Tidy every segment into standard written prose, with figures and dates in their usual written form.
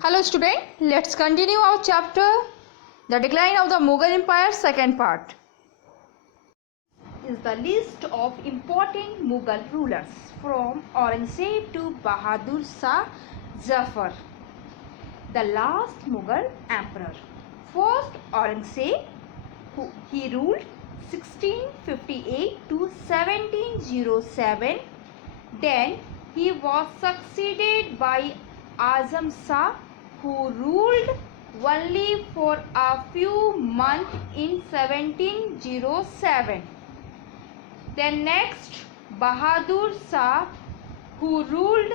Hello student, let's continue our chapter The Decline of the Mughal Empire, second part. Is the list of important Mughal rulers from Aurangzeb to Bahadur Shah Zafar, the last Mughal emperor. First Aurangzeb, he ruled 1658 to 1707. Then he was succeeded by Azam Shah, who ruled only for a few months in 1707. Then next Bahadur Shah, who ruled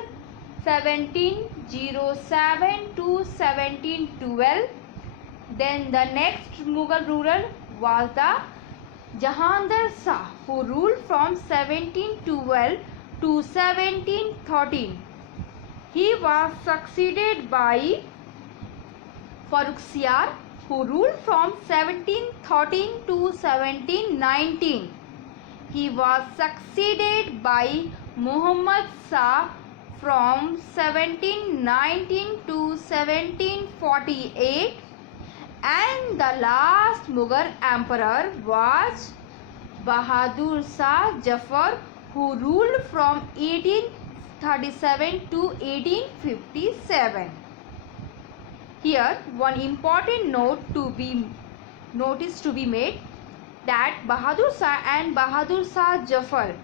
1707 to 1712. Then the next Mughal ruler was the Jahandar Shah, who ruled from 1712 to 1713. He was succeeded by Farrukhsiyar, who ruled from 1713 to 1719. He was succeeded by Muhammad Shah from 1719 to 1748. And the last Mughal emperor was Bahadur Shah Zafar, who ruled from 1837 to 1857. Here one important notice to be made, that Bahadur Shah and Bahadur Shah Zafar,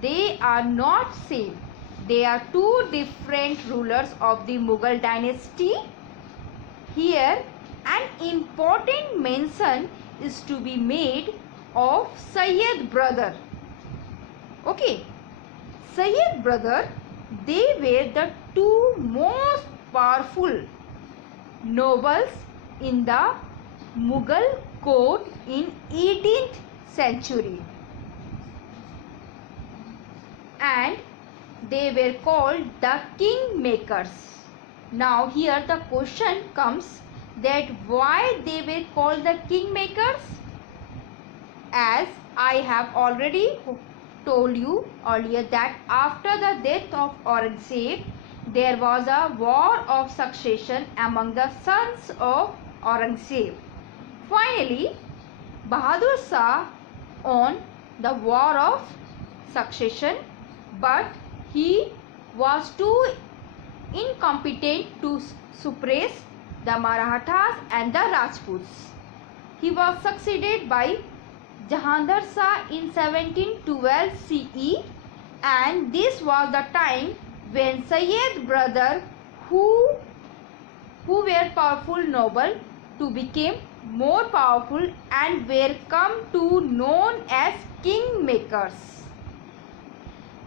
they are not same. They are two different rulers of the Mughal dynasty. Here an important mention is to be made of Sayyid brother. Okay, Sayyid brother, they were the two most powerful nobles in the Mughal court in 18th century, and they were called the kingmakers. Now here the question comes that why they were called the kingmakers? As I have already told you earlier that after the death of Aurangzeb, there was a war of succession among the sons of Aurangzeb. Finally, Bahadur Shah won the war of succession, but he was too incompetent to suppress the Marathas and the Rajputs. He was succeeded by Jahandar Shah in 1712 CE, and this was the time when Sayyid brother, who were powerful noble, to became more powerful and were come to known as kingmakers.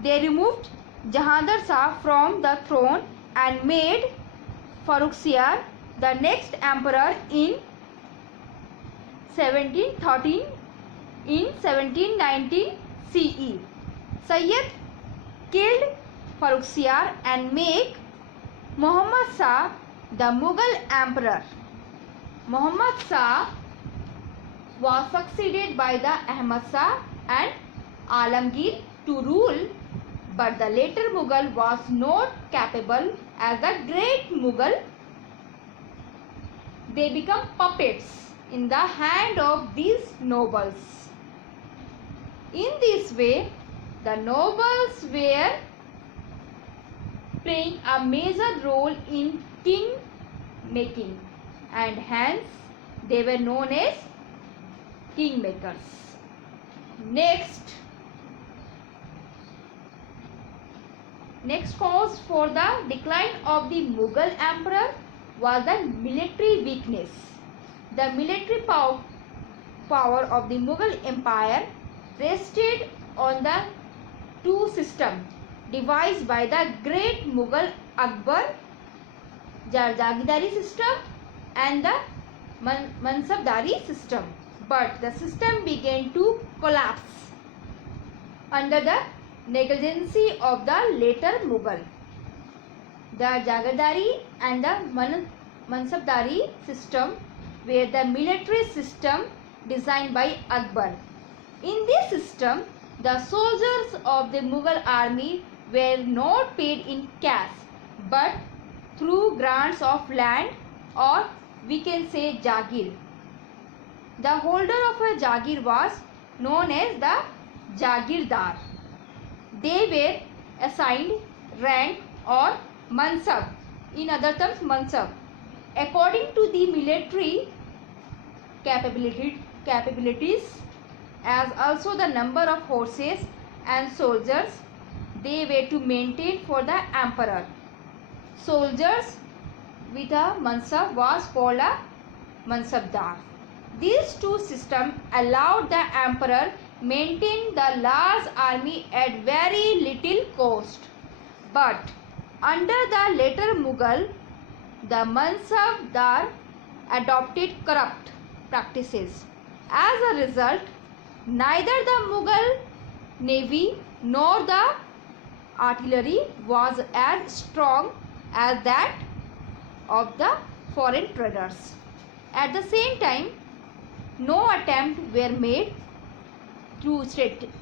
They removed Jahandar Shah from the throne and made Farrukhsiyar the next emperor in 1713. In 1719 CE, Sayyid killed Farrukhsiyar and made Muhammad Shah the Mughal emperor. Muhammad Shah was succeeded by the Ahmad Shah and Alamgir to rule, but the later Mughal was not capable as the great Mughal. They become puppets in the hand of these nobles. In this way, the nobles were playing a major role in king making, and hence they were known as kingmakers. Next cause for the decline of the Mughal emperor was the military weakness. The military power of the Mughal empire rested on the two systems devised by the great Mughal Akbar, the Jagidari system and the Mansabdari system. But the system began to collapse under the negligence of the later Mughal. The Jagidari and the Mansabdari system were the military system designed by Akbar. In this system, the soldiers of the Mughal army were not paid in cash but through grants of land, or we can say Jagir. The holder of a Jagir was known as the Jagirdar. They were assigned rank or mansab, in other terms mansab, according to the military capabilities, as also the number of horses and soldiers they were to maintain for the emperor. Soldiers with a mansab was called a mansabdar. These two systems allowed the emperor maintain the large army at very little cost. But under the later Mughal, the mansabdar adopted corrupt practices. As a result, neither the Mughal navy nor the artillery was as strong as that of the foreign traders. At the same time, no attempt were made to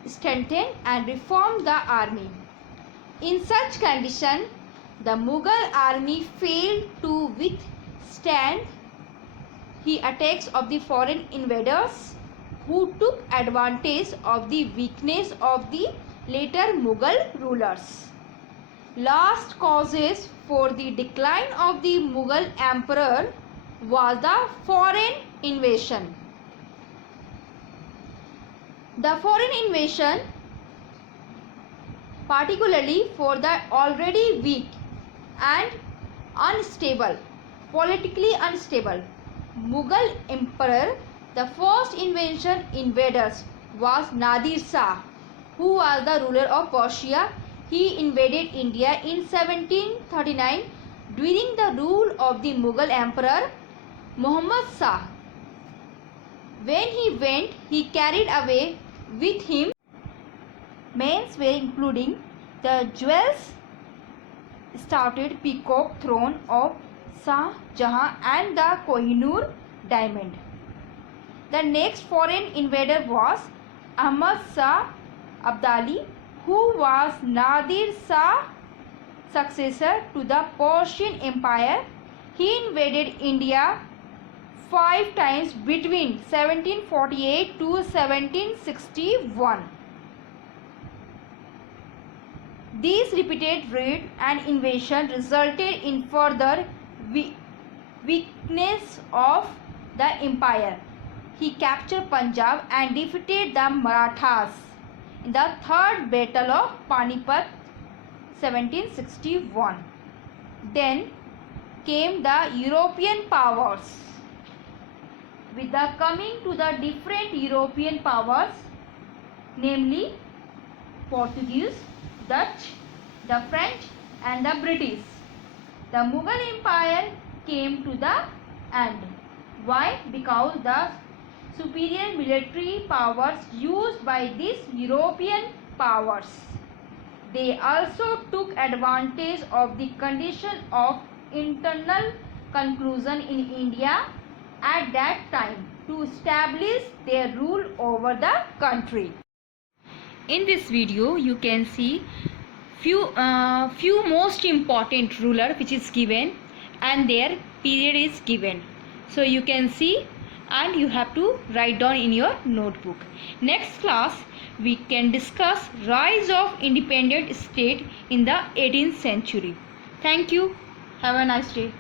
strengthen and reform the army. In such condition, the Mughal army failed to withstand the attacks of the foreign invaders, who took advantage of the weakness of the later Mughal rulers. Last causes for the decline of the Mughal emperor was the foreign invasion. The foreign invasion, particularly for the already weak and politically unstable Mughal emperor, the first invaders was Nadir Shah, who was the ruler of Persia. He invaded India in 1739 during the rule of the Mughal emperor Muhammad Shah. When he went, he carried away with him mains were including the jewels studded peacock throne of Shah Jahan and the Kohinoor diamond. The next foreign invader was Ahmad Shah Abdali, who was Nadir Shah's successor to the Persian Empire. He invaded India 5 times between 1748 to 1761. These repeated raids and invasion resulted in further weakness of the empire. He captured Punjab and defeated the Marathas in the Third Battle of Panipat 1761. Then came the European powers. With the coming to the different European powers, namely Portuguese, Dutch, the French and the British, the Mughal Empire came to the end. Why? Because the superior military powers used by these European powers, they also took advantage of the condition of internal confusion in India at that time to establish their rule over the country. In this video, you can see few most important ruler which is given and their period is given. So you can see and you have to write down in your notebook. Next class we can discuss rise of independent state in the 18th century. Thank you. Have a nice day.